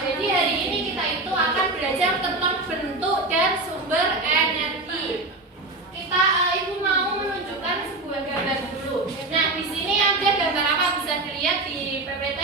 jadi hari ini kita itu akan belajar tentang bentuk dan sumber energi. Ibu mau menunjukkan sebuah gambar dulu. Nah, di sini ada gambar apa, bisa dilihat di PPT?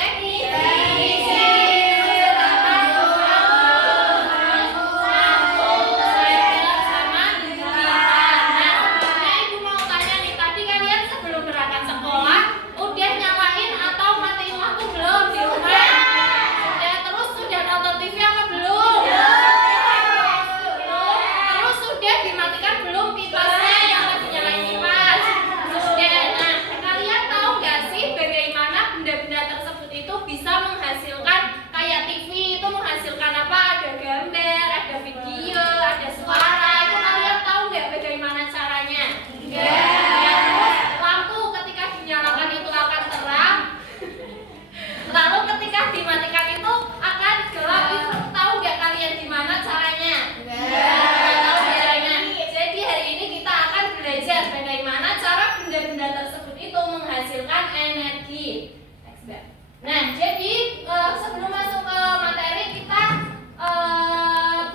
Nah, jadi sebelum masuk ke materi kita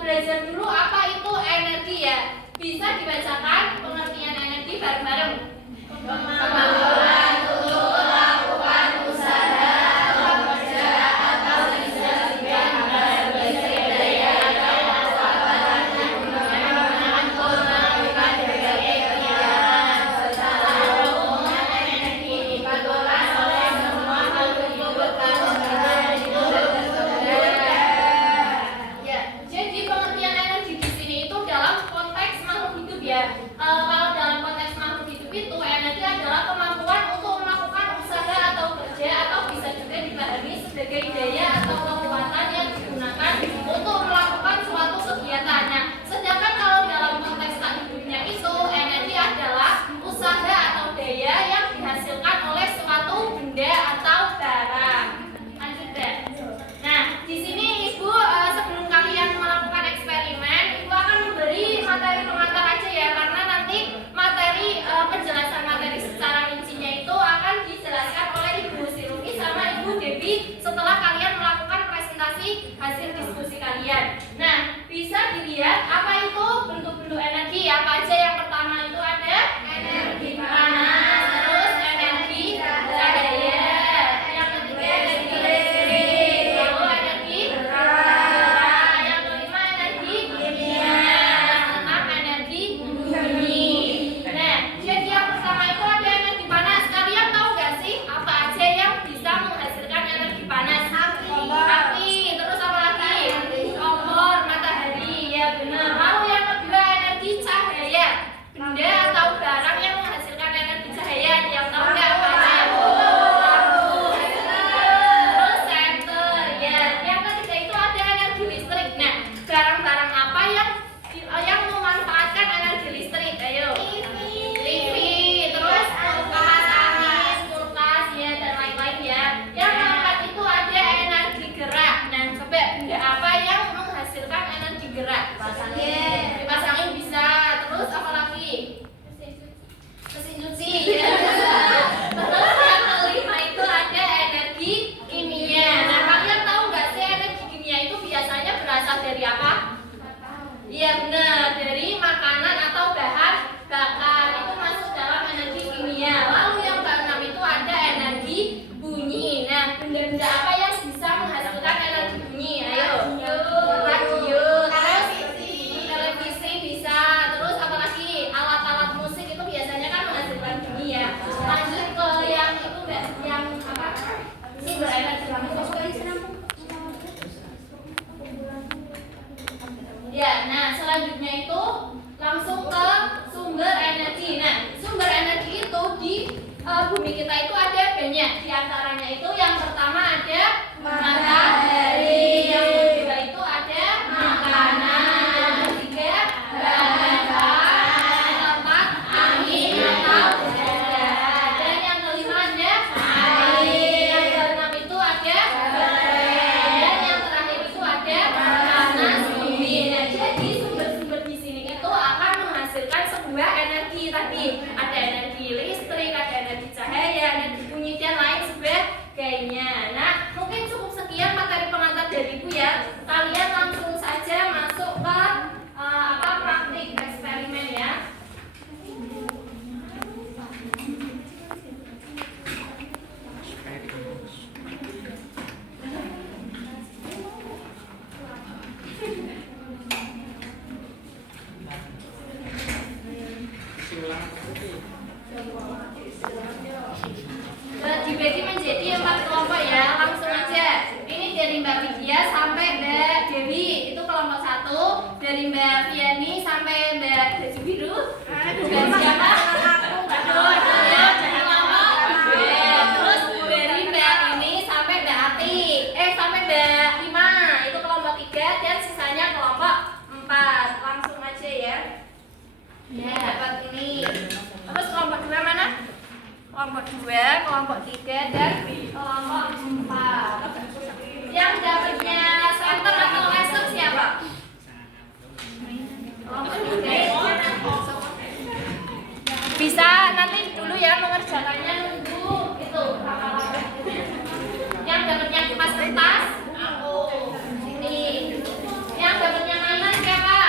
belajar dulu apa itu energi ya. Bisa dibacakan pengertian energi bareng-bareng. Kemampuan untuk melakukan usaha, bekerja atau distribusikan berbagai daya atau kekuatan yang menggunakan berbagai kegiatan secara umum energi dibagi oleh semua makhluk hidup ya. Jadi pengertian energi di sini itu dalam konteks makhluk hidup ya. Kalau dalam konteks makhluk hidup itu energi adalah kemampuan untuk melakukan usaha atau kerja, atau bisa juga dipahami sebagai daya atau kekuatan yang digunakan untuk melakukan suatu kegiatan. Nah, sedangkan kalau dalam konteks tak hidupnya itu energi adalah usaha atau daya yang dihasilkan oleh suatu benda atau barang. Lanjut deh. Nah, di sini Ibu sebelum kalian melakukan eksperimen, Ibu akan memberi materi pengantar aja ya, karena nanti materi penjelasan materi secara rincinya itu akan dijelaskan oleh Ibu Silvi sama Ibu Devi setelah kalian melakukan presentasi hasil diskusi kalian. Nah, bisa dilihat apa itu bentuk-bentuk energi. Apa aja? Yang pertama itu ada energi panas, terus energi cahaya, yang ketiga energi listrik, lalu energi gerak, yang kelima energi kimia, yang keenam energi bumi. Nah, jadi yang pertama itu ada energi panas. Kalian tahu gak sih apa aja yang bisa menghasilkan energi panas? Api, terus apa lagi? Kompor, matahari, ya benar. Lalu yang kedua energi cahaya, benda atau barang yang menghasilkan energi cahaya. Yang tahu nggak apa aja? Lampu, terus senter, ya. Yang ketiga itu ada energi listrik. Nah, barang-barang apa yang memanfaatkan energi listrik? Ayo. TV, terus kipas angin, kulkas, ya, dan lain-lain ya. Yang keempat itu ada energi gerak. Nah, coba benda apa yang menghasilkan energi gerak? Kipas angin bisa. Terus apa lagi? Mesin cuci, ya. Terus yang kelima itu ada energi kimia. Nah, kalian tahu nggak sih energi kimia itu biasanya berasal dari apa? Iya benar, dari makanan atau bahan bakar. Itu masuk dalam energi kimia. Lalu yang keenam itu ada energi bunyi. Nah, benda-benda apa yang bisa menghasilkan energi bunyi? Ayo. Radio, terus televisi bisa. Terus apa lagi? Alat-alat musik itu biasanya kan menghasilkan bunyi ya. Lanjut ke yang itu enggak? Yang apa? Sumber energi. Ya, nah selanjutnya itu langsung ke sumber energi. Nah, sumber energi itu di bumi kita itu ada banyak. Di antaranya itu yang pertama ada matahari, yang kedua itu ada makanan, yang ketiga bahan bakar, yang keempat angin atau udara, dan yang kelima ada air, yang keenam itu ada baterai, dan yang terakhir itu ada panas bumi. Nah, jadi sumber-sumber di sini itu akan menghasilkan sebuah energi tadi. Ada energi listrik, ada energi cahaya, energi bunyi, dan lain sebagainya. Nah, mungkin cukup sekian materi sampai Mbak Dewi itu kelompok 1. Dari Mbak Viani sampai Mbak Baju Biru. Mbak siapa? Terus dari Mbak ini sampai Mbak Ati. Sampai Mbak Ima itu kelompok 3 dan sisanya kelompok 4. Langsung aja ya. Ya, dapat ini. Terus kelompok 2 mana? Kelompok 2, kelompok 3 dan kelompok 4. Yang dapatnya center atau laser siapa? Kelompok 3. Bisa nanti dulu ya mengerjakannya nunggu itu. Yang dapatnya kipas kertas aku. Ini. Yang dapatnya mainan siapa?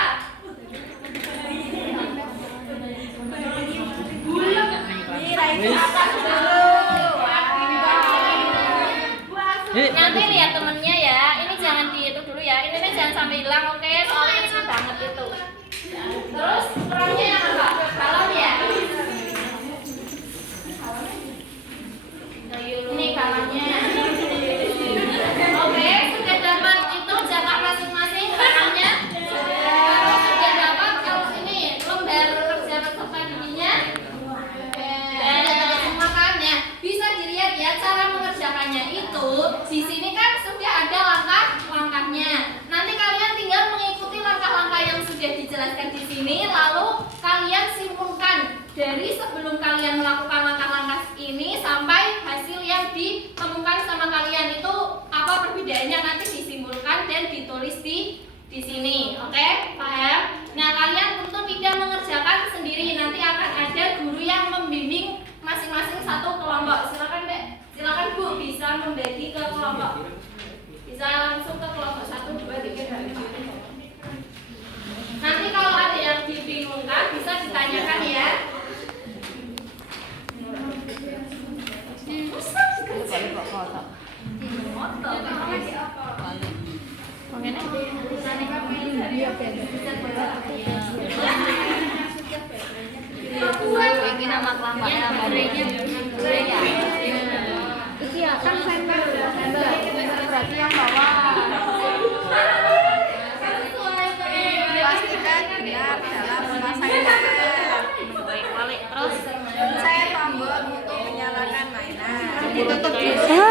Nanti lihat temennya ya. Ini jangan di itu dulu ya. Ini jangan sampai hilang, oke? Soalnya kecil banget itu. Terus kurangnya yang apa? Balon ya. Ini balonnya. Oke, sudah dapat itu jatah masing-masing balonnya. Terus sudah dapat kalau ini lembar kerja peserta dirinya. Makanya bisa dilihat ya cara mengerjakannya itu. Di sini kan sudah ada langkah-langkahnya. Nanti kalian tinggal mengikuti langkah-langkah yang sudah dijelaskan di sini, lalu kalian simpulkan dari sebelum kalian melakukan langkah-langkah ini sampai hasil yang ditemukan sama kalian itu apa perbedaannya, nanti disimpulkan dan ditulis di sini. Oke? Paham? Nah, kalian tentu tidak mengerjakan sendiri. Nanti akan ada guru yang membimbing masing-masing satu kelompok. Silakan, Mbak. Silakan Bu, bisa membagi ke kelompok. Bisa langsung ke kelompok 1, 2, 3. Nanti kalau ada yang dibingungkan bisa ditanyakan ya. Ini nama kelompoknya ya. Itu ya kan sender berarti yang bawah. Pastikan benar dalam memasangkan. Balik terus saya tombol untuk menyalakan mainan. Ditutup dulu.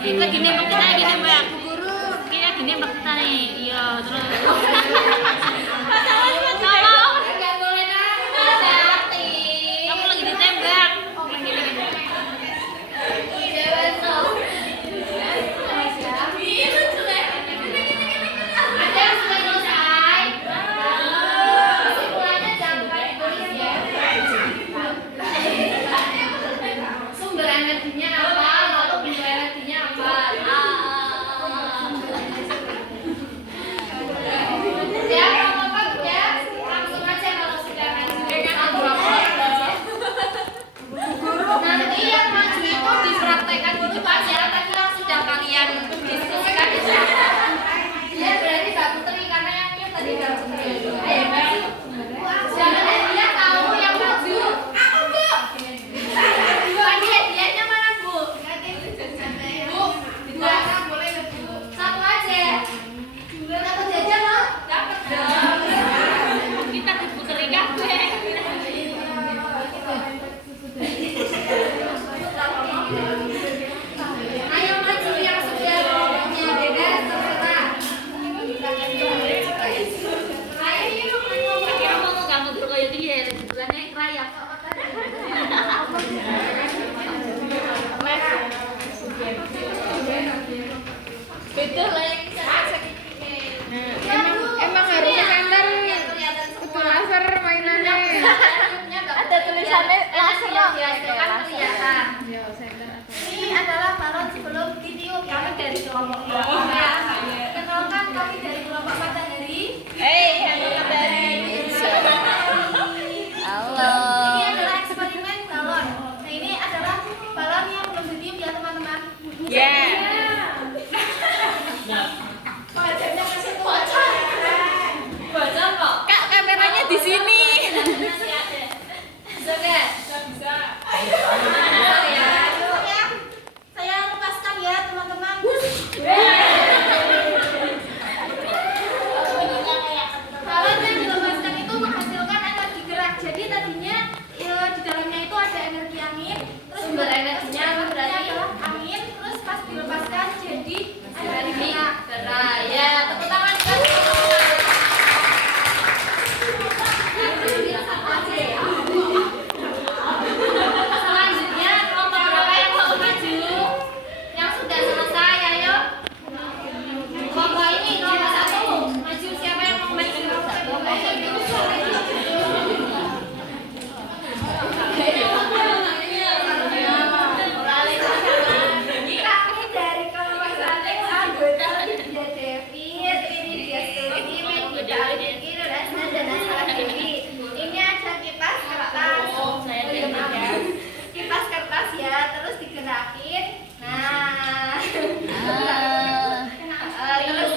Kita gini maksudnya gini Mbak. Guru. Kita gini maksudnya nih. Iya, terus. Tolong. Enggak boleh hati. Kamu lagi ditembak. Gini. Ada yang sudah selesai. Kesimpulannya jangan lupa ditulis ya. Sumber energinya apa? Lalu bentuk energinya apa? Ya. kelompok berapa ya? Kenalkan kami dari kelompok matahari. Halo Matahari. Halo. Ini adalah eksperimen balon. Nah ini adalah balon yang belum ditiup ya teman-teman. Ya. Wajahnya masih bocor. Bocor kok. Kak, kameranya di sini. Masih ada. Oke. Bisa. Saya lepaskan ya teman-teman. Balon yang dilepaskan itu menghasilkan energi gerak. Jadi tadinya di dalamnya itu ada energi angin. Terus sumber energinya adalah angin. Terus pas dilepaskan jadi energi gerak. Ya, tepuk tangan kan. Selanjutnya kelompok berapa yang mau maju? Yang sudah selesai, ayo. Kelompok ini kelompok 1 maju. Siapa yang mau maju? Kami dari kelompok 1 anggota Lydia Devi, ini dia Studi, Medita Aliki, Resna dan Asal Devi. Ini ada kipas kertas. Kipas kertas ya, terus digerakin. Nah. Terus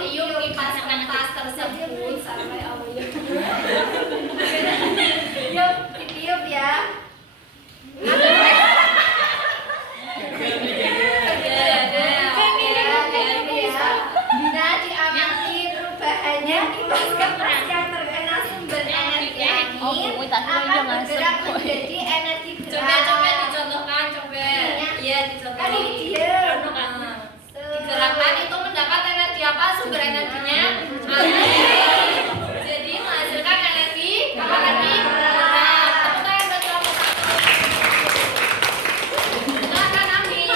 tiup kipas kertas tersebut sampai awalnya. Yuk, ditiup ya. Nah, diamati perubahannya kipas kertas yang terkena sumber energi angin akan bergerak menjadi energi gerak. Coba dicontohkan, coba. Iya, dicontohkan. Digerakkan itu mendapat energi apa? Sumber energinya angin. Jadi menghasilkan energi apa tadi? Gerak. Tepuk tangan buat kelompok 1. Silakan ambil.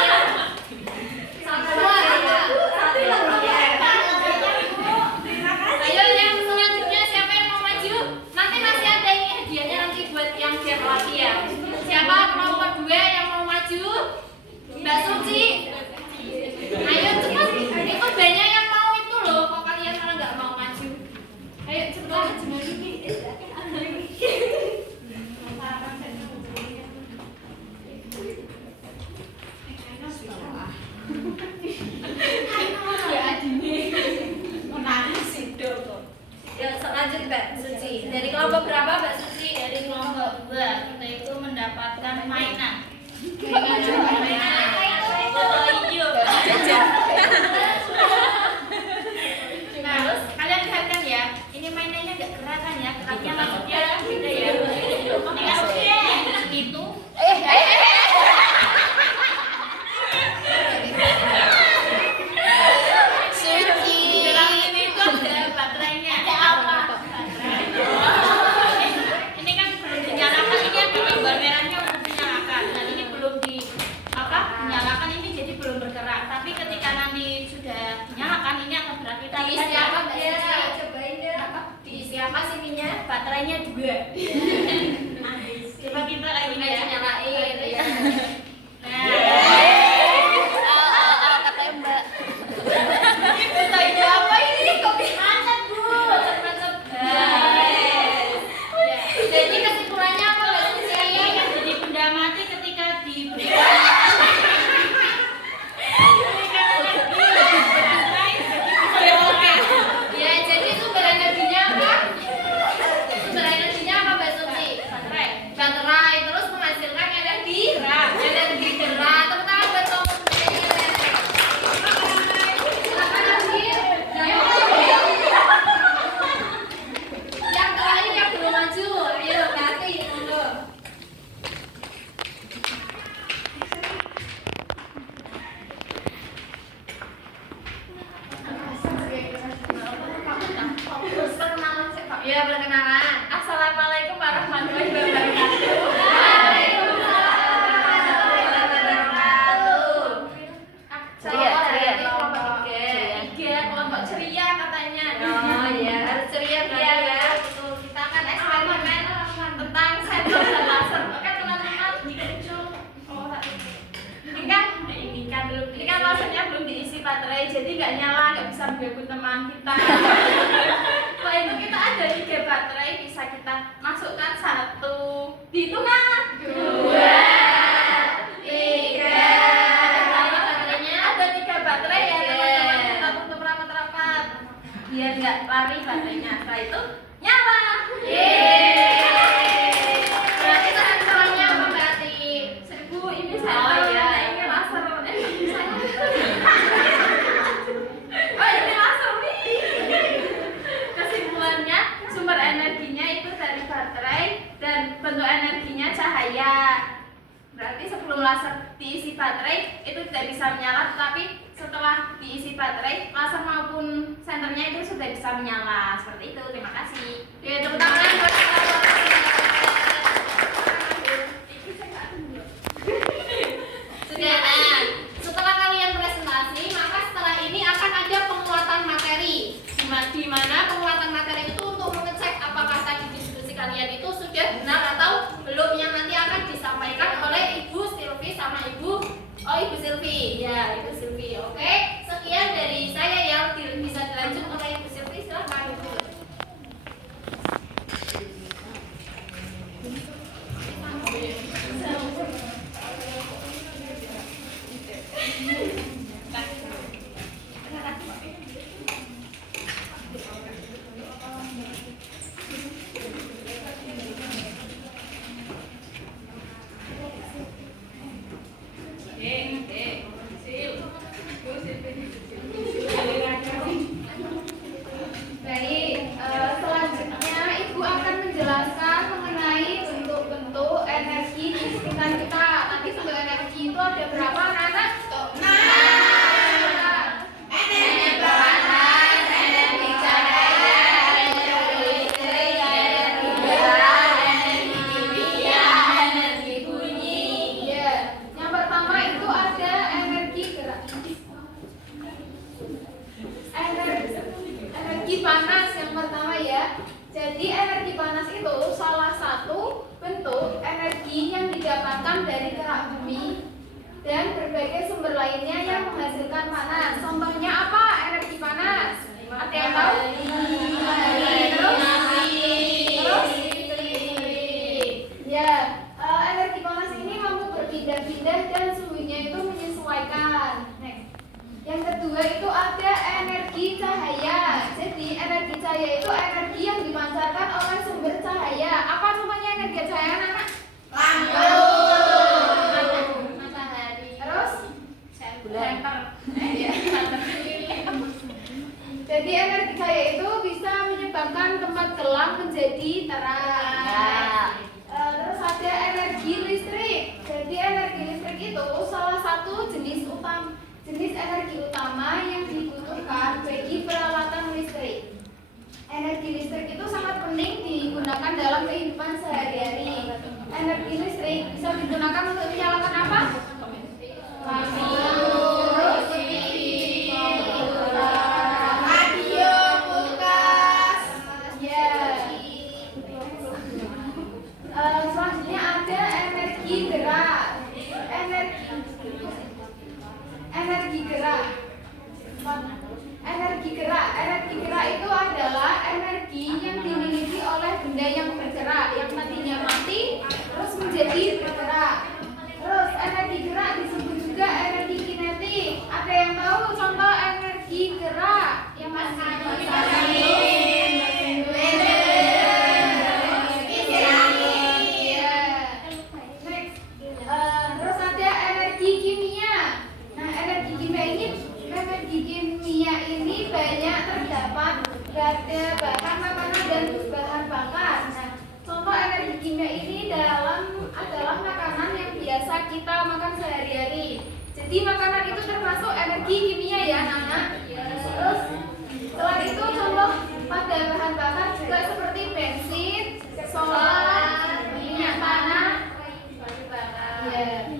Ayo yang selanjutnya siapa yang mau maju? Nanti masih ada ini hadiahnya nanti buat yang siap lagi ya. Siapa kelompok 2 yang mau maju? Mbak Suci. Ayo cepat. Itu banyak yang mau itu loh. Kok kalian malah nggak mau maju? Ayo cepat maju. Ya, lanjut Mbak Suci. Dari kelompok berapa Mbak Suci? Dari kelompok 2 kita itu mendapatkan mainan. Nah, terus kalian lihat kan ya, ini mainannya nggak gerak kan ya, geraknya maksudnya beda ya. Itu Suci. Gerak ini itu ada baterainya. Ada apa? ini kan belum dinyalakan, ini ada gambar merahnya untuk dinyalakan. Dan ini belum dinyalakan, ini jadi belum bergerak. Tapi ketika nanti sudah dinyalakan, ini akan beraktivitas. Diisi apa Mbak Suci? Cobain deh. Diisi apa sih minyak? Baterainya 2. Coba kita kayak gini ya. Nyalain. Katanya Mbak. Kita ini apa ini? Kopi macet Bu. Macet-macet. Jadi kesimpulannya apa Mbak Suci? Yang jadi benda mati ketika diberikan Ya, jadi sumber energinya apa? Sumber energinya apa Mbak Suci? Baterai. Terus menghasilkan energi gerak. Energi gerak. Tepuk tangan buat kelompok berikutnya. Silakan ambil. Yang terakhir yang belum maju. Ayo kasih monggo. Ya, perkenalan. Assalamualaikum warahmatullahi wabarakatuh. Waalaikumsalam warahmatullahi wabarakatuh. Ceria, ceria. Kelompok 3, kelompok ceria katanya. Oh iya, harus ceria dia ya. Betul. Kita akan eksperimen tentang sensor dan laser. Oke teman-teman, ini kan belum. Ini kan lasernya belum diisi baterai, jadi nggak nyala, nggak bisa mengganggu teman kita. Setelah itu kita ada 3 baterai, bisa kita masukkan 1, dihitung kan? 2, 3. Ada 3 baterai ya teman-teman, kita tutup rapat-rapat biar nggak lari baterainya. Setelah itu nyala. Berarti sensornya apa berarti? 1000 ini sensor ya. Ini laser. Oh ini laser nih. Kesimpulannya sumber energinya itu dari baterai dan bentuk energinya cahaya. Berarti sebelum laser diisi baterai itu tidak bisa menyala, tetapi setelah diisi baterai laser maupun senternya itu sudah bisa menyala. Seperti itu. Terima kasih. Ya, tepuk tangan buat Sudah. Nah, setelah kalian presentasi, maka setelah ini akan ada penguatan materi. Di mana penguatan materi itu untuk mengecek apakah tadi diskusi kalian itu sudah benar atau belum, yang nanti akan disampaikan oleh Ibu Silvi sama Ibu Silvi. Ya, Ibu Silvi. Oke, sekian dari saya yang bisa dilanjut oleh Ibu Silvi. Silakan Ibu. Baik, selanjutnya Ibu akan menjelaskan mengenai bentuk-bentuk energi di sekitar kita. Nanti bentuk energi itu ada berapa, anak-anak? Energi panas, energi cahaya, energi listrik, energi gerak, energi kimia, energi bunyi. Ya, yang pertama itu ada energi gerak. Energi panas yang pertama ya. Jadi energi panas itu salah satu bentuk energi yang didapatkan dari kerak bumi dan berbagai sumber lainnya yang menghasilkan panas. Contohnya apa energi panas? Ada yang tahu? Terus? Ya, energi panas ini mampu berpindah-pindah dan suhunya itu menyesuaikan. Next. Yang kedua itu ada energi cahaya. Jadi energi cahaya itu energi yang dipancarkan oleh sumber cahaya. Apa namanya energi cahaya, anak? Lampu. Matahari. Terus? Senter. Jadi energi cahaya itu bisa menyebabkan tempat gelap menjadi terang. Terus ada energi listrik. Jadi energi listrik itu salah satu jenis energi utama yang dibutuhkan bagi peralatan listrik. Energi listrik itu sangat penting digunakan dalam kehidupan sehari-hari. Energi listrik bisa digunakan untuk menyalakan apa? Radio, kulkas. Ya. Selanjutnya ada energi gerak. Energi gerak itu adalah energi yang dimiliki oleh benda yang bergerak, yang tadinya mati terus menjadi bergerak. Terus energi gerak disebut juga energi kinetik. Ada yang tahu contoh energi gerak yang masih terus ada energi kimia. Nah, energi kimia ini banyak terdapat pada bahan makanan dan bahan bakar. Nah, contoh energi kimia ini adalah makanan yang biasa kita makan sehari-hari. Jadi makanan itu termasuk energi kimia ya, anak-anak. Terus setelah itu contoh pada bahan bakar juga seperti bensin, solar, minyak tanah. Ya.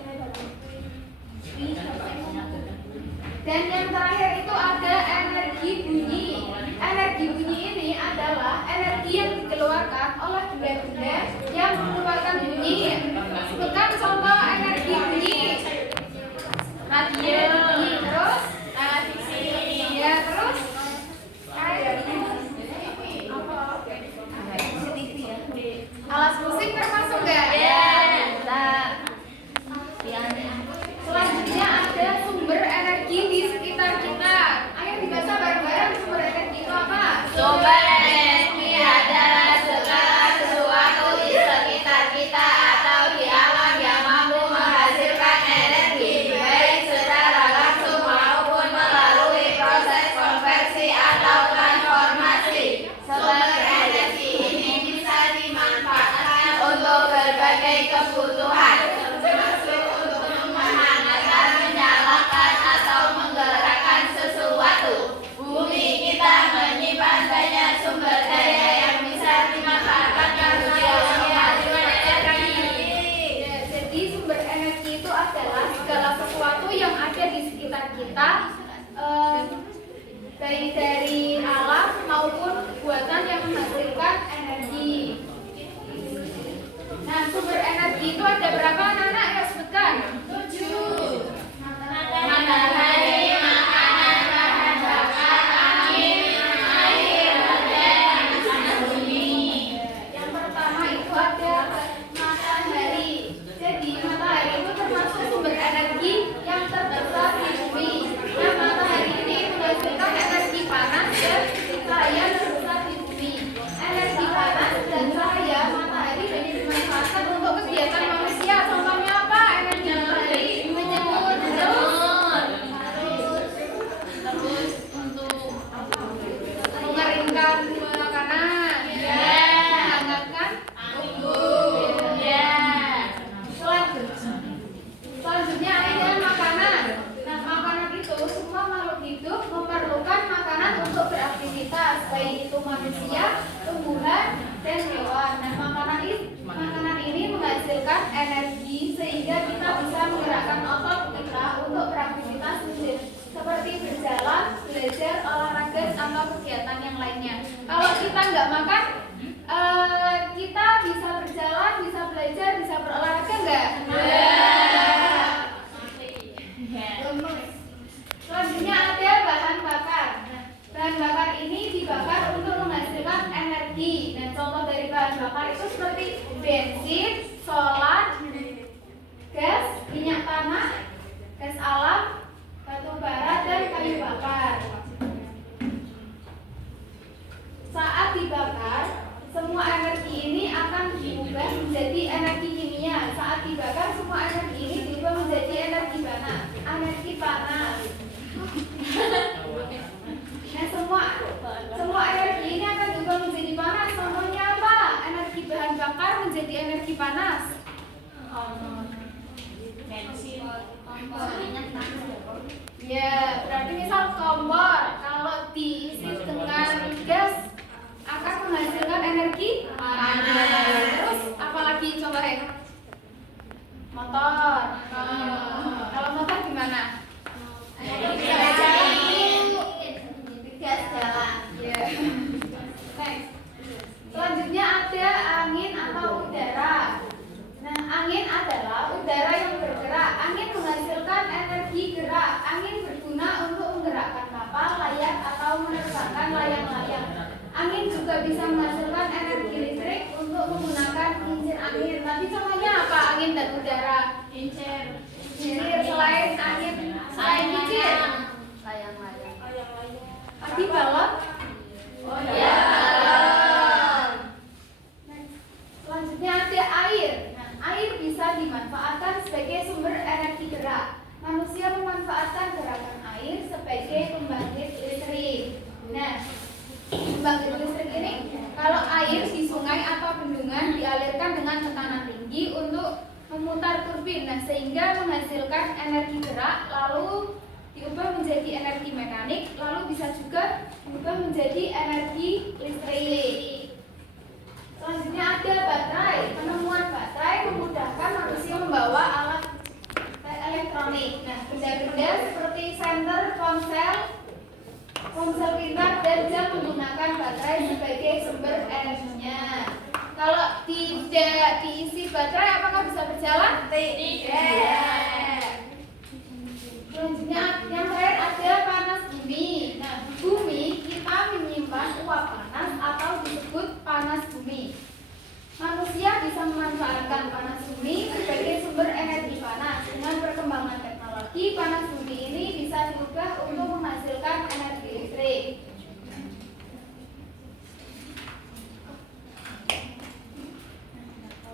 Dan yang terakhir itu ada energi bunyi. Energi bunyi ini adalah energi yang dikeluarkan oleh benda-benda yang mengeluarkan bunyi. Sebutkan contoh energi bunyi. Radio, terus televisi. baik dari alam maupun buatan yang menghasilkan energi. Nah, sumber energi itu ada berapa anak-anak? Ya, sebutkan. 7. Matahari, makanan, bahan bakar, angin, air, dan panas bumi. Yang pertama itu ada matahari. Jadi matahari itu termasuk sumber energi yang terbesar di bumi. Nah, matahari ini menghasilkan energi panas dan cahaya terbesar di bumi. Energi panas dan cahaya matahari banyak dimanfaatkan untuk kegiatan manusia. Contohnya apa? Energi matahari menyebut terus untuk mengeringkan makanan, menghangatkan tubuh. Selanjutnya ada makanan. Nah, makanan itu semua makhluk hidup memerlukan makanan untuk beraktivitas, baik itu manusia, tumbuhan, dan hewan. Nah, makanan ini menghasilkan energi sehingga kita bisa menggerakkan otot kita untuk beraktivitas fisik seperti berjalan, belajar, olahraga, atau kegiatan yang lainnya. Kalau kita nggak makan, kita bisa berjalan, bisa belajar, bisa berolahraga nggak? Selanjutnya ada bahan bakar. Nah, bahan bakar ini dibakar untuk menghasilkan energi. Nah, contoh dari bahan bakar itu seperti bensin, solar, gas, minyak tanah, gas alam, batu bara, dan kayu bakar. Saat dibakar, semua energi ini akan diubah menjadi energi kimia. Saat dibakar, semua energi ini diubah menjadi energi panas. Nah, semua energi ini akan diubah menjadi panas. Contohnya apa? Energi bahan bakar menjadi energi panas. Ya, berarti misal kompor kalau diisi dengan gas akan menghasilkan energi panas. Terus apalagi coba motor. Kalau motor gimana? Gas jalan. Ya. Next. Selanjutnya ada angin atau udara. Nah, angin adalah udara yang bergerak. Angin menghasilkan energi gerak. Angin berguna untuk menggerakkan kapal, layar, atau menerbangkan layang-layang. Angin juga bisa menghasilkan energi listrik untuk menggunakan kincir angin. Nanti contohnya apa? Angin dan udara. Kincir. Selain angin, selain kincir. Layang-layang. Tadi balon. Oh ya. Selanjutnya ada air. Nah, air bisa dimanfaatkan sebagai sumber energi gerak. Manusia memanfaatkan gerakan air sebagai pembangkit listrik. Nah, pembangkit listrik ini kalau air di sungai atau bendungan dialirkan dengan tekanan tinggi untuk memutar turbin, nah sehingga menghasilkan energi gerak, lalu diubah menjadi energi mekanik, lalu bisa juga diubah menjadi energi listrik. Selanjutnya ada baterai. Penemuan baterai memudahkan manusia membawa alat elektronik. Nah, benda-benda seperti senter, ponsel pintar, dan jam menggunakan baterai sebagai sumber energinya. Kalau tidak diisi baterai, apakah bisa berjalan? Tidak. Selanjutnya yang terakhir ada panas bumi. Nah, bumi kita menyimpan uap panas atau disebut panas bumi. Manusia bisa memanfaatkan panas bumi sebagai sumber energi panas. Dengan perkembangan teknologi, panas bumi ini bisa diubah untuk menghasilkan energi listrik.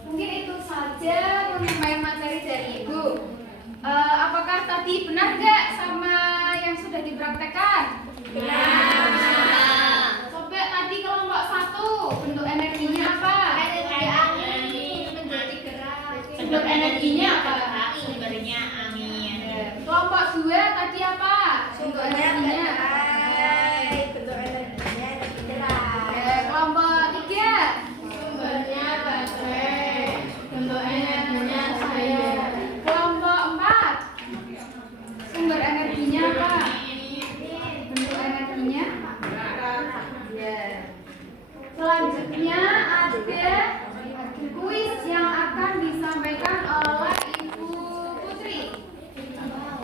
Mungkin itu saja mengenai materi dari Ibu. Apakah tadi benar nggak sama yang sudah dipraktekkan? Benar. Coba tadi kelompok 1 bentuk energinya apa? Energi angin menjadi gerak. Sumber energinya apa? Sumbernya angin. Kelompok 2 tadi apa? Sumber energinya Baterai. Selanjutnya ada kuis yang akan disampaikan oleh Ibu Putri.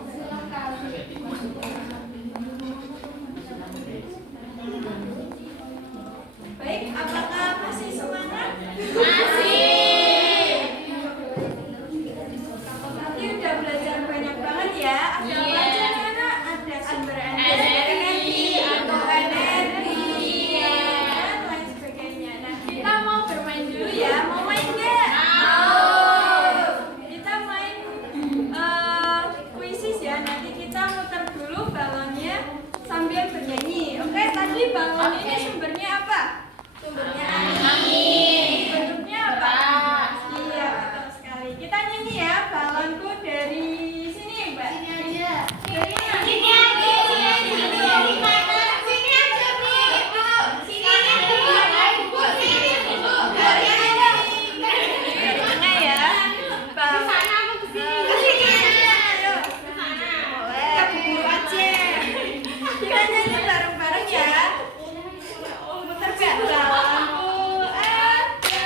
Silakan. Baik, apakah masih semangat? Masih. Tadi udah belajar banyak banget ya. Ada apa aja anak? Ada sumber energi atau energi dan lain sebagainya. Nah, kita mau bermain dulu ya. Mau main nggak? Mau. Kita main kuisis ya. Nanti kita muter dulu balonnya sambil bernyanyi. Oke, tadi balon ini sumbernya apa? Sumbernya angin. Bentuknya apa? Iya, betul sekali. Kita nyanyi ya. Balonku dari sini, Mbak. Sini aja. Dari mana? Sini aja. Sini aja. Dari mana? Sini aja, Bu. Sini aja, Bu. Bu, sini, Bu. Dari mana? Dari mana ya? Balon. Sana apa ke sini? Ke sini aja. Ayo. Boleh. Kita bubur aja. Kita nyanyi bareng-bareng ya. Muter gak? Balonku ada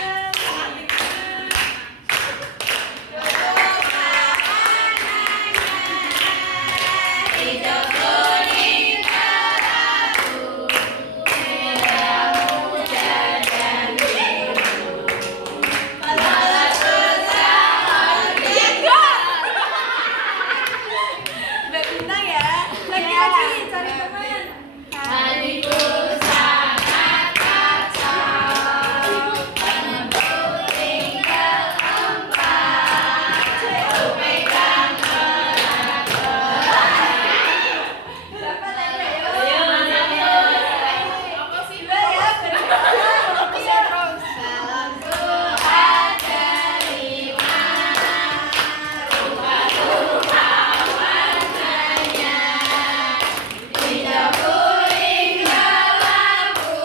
Mbak Bintang ya. Lagi-lagi cari teman. Hariku sangat kacau, penuh tinggal empat, ku pegang Berapa lagi? Ayo, Ayo. apa sih? Mbak ya, berapa terus? Balonku ada lima, rupa-rupa warnanya, hijau, kuning, kelabu,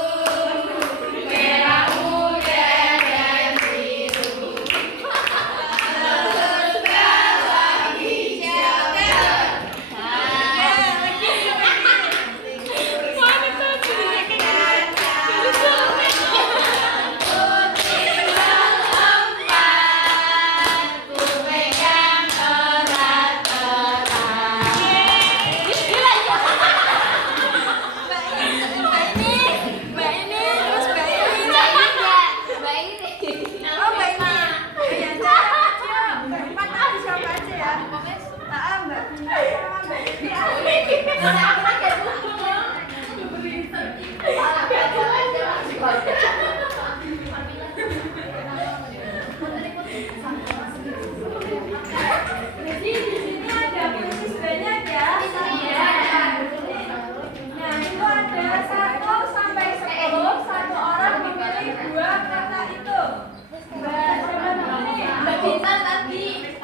merah muda dan biru, terus bawah hijau Mbak ini, terus Mbak ini. Oh, Mbak ini. Ya, siapa aja. Mbak Empat tadi siapa aja ya? Mbak Bintang sama Mbak Ini. Jadi di sini ada kuis banyak ya. Nah, itu ada 1 sampai 10. Satu orang memilih 2 kata itu. Mbak siapa namanya? Mbak Bintang tadi. Iya.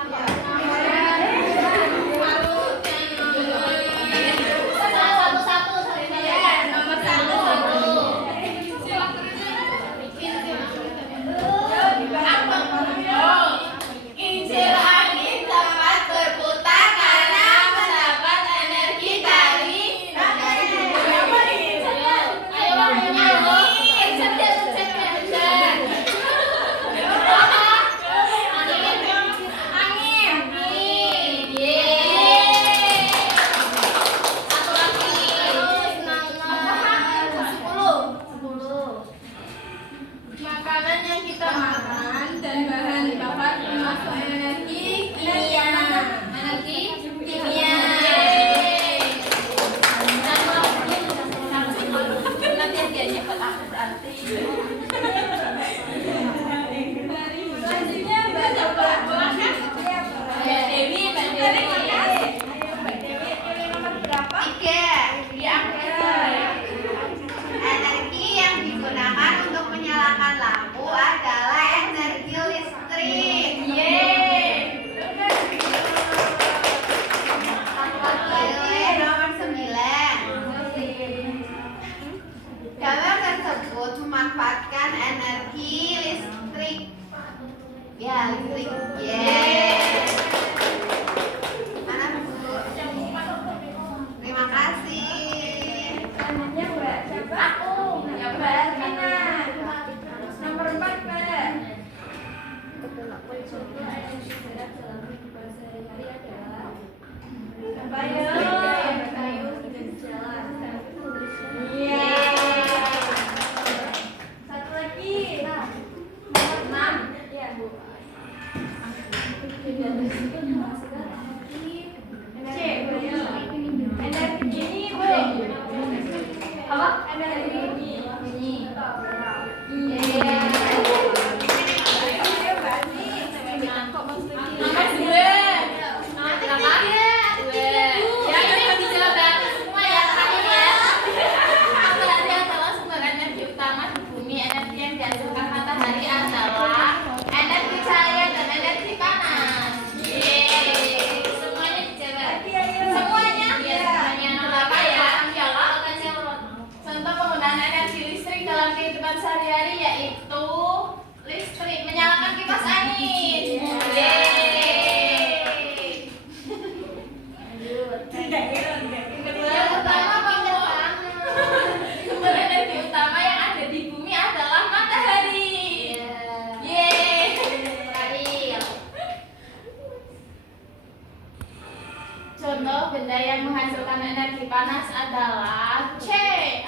menghasilkan energi panas adalah C,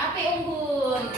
api unggun.